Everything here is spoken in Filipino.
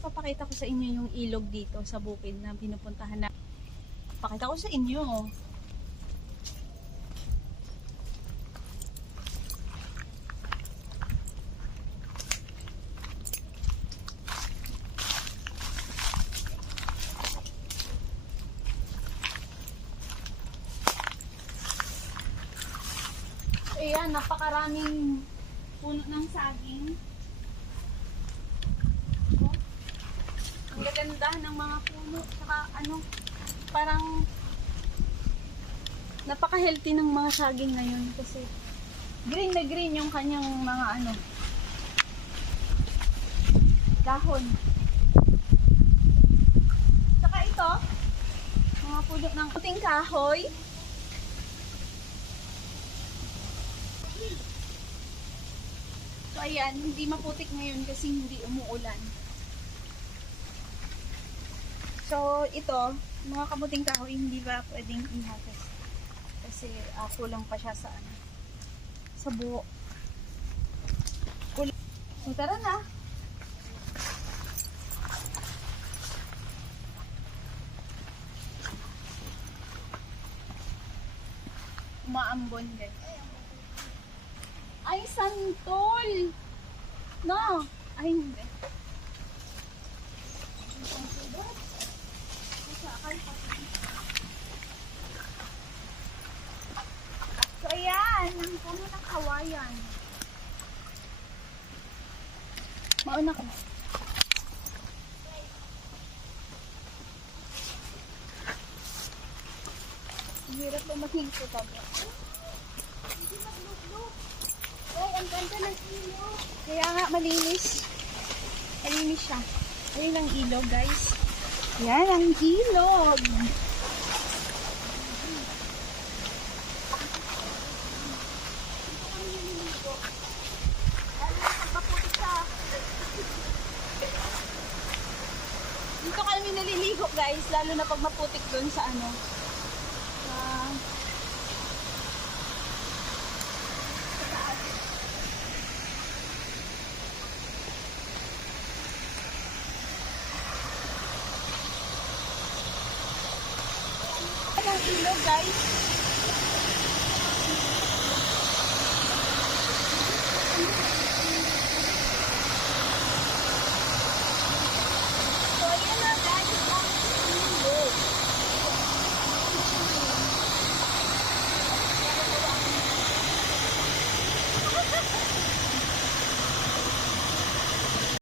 papakita ko sa inyo yung ilog dito sa bukid na pinupuntahan na. Pakita ko sa inyo. Ayan, napakaraming puno ng saging. Oh. Ang gaganda ng mga puno. Saka ano, parang napaka-healthy ng mga saging ngayon kasi green na green yung kanyang mga ano dahon. Saka ito, mga puno ng puting kahoy. So ayan, hindi maputik ngayon kasi hindi umuulan. So ito, mga kamuting kahoy hindi ba pwedeng ihatas? Kasi uh, kulang pa siya sa ano, sa buo. Kulang. So tara na. Umaambon guys. Ay, santol! No! Ay, hindi. So, ayan. Ang puno ng kawayan. Mauna ko. Hirap na mahinto tabi. Ay, ang ganda ng ilog. Kaya nga, malinis. Malinis siya. Ayun ang ilog, guys. Yan ang ilog. Dito kami naliligo, guys. Lalo na pag maputik dun sa ano. Taas. Ayan guys.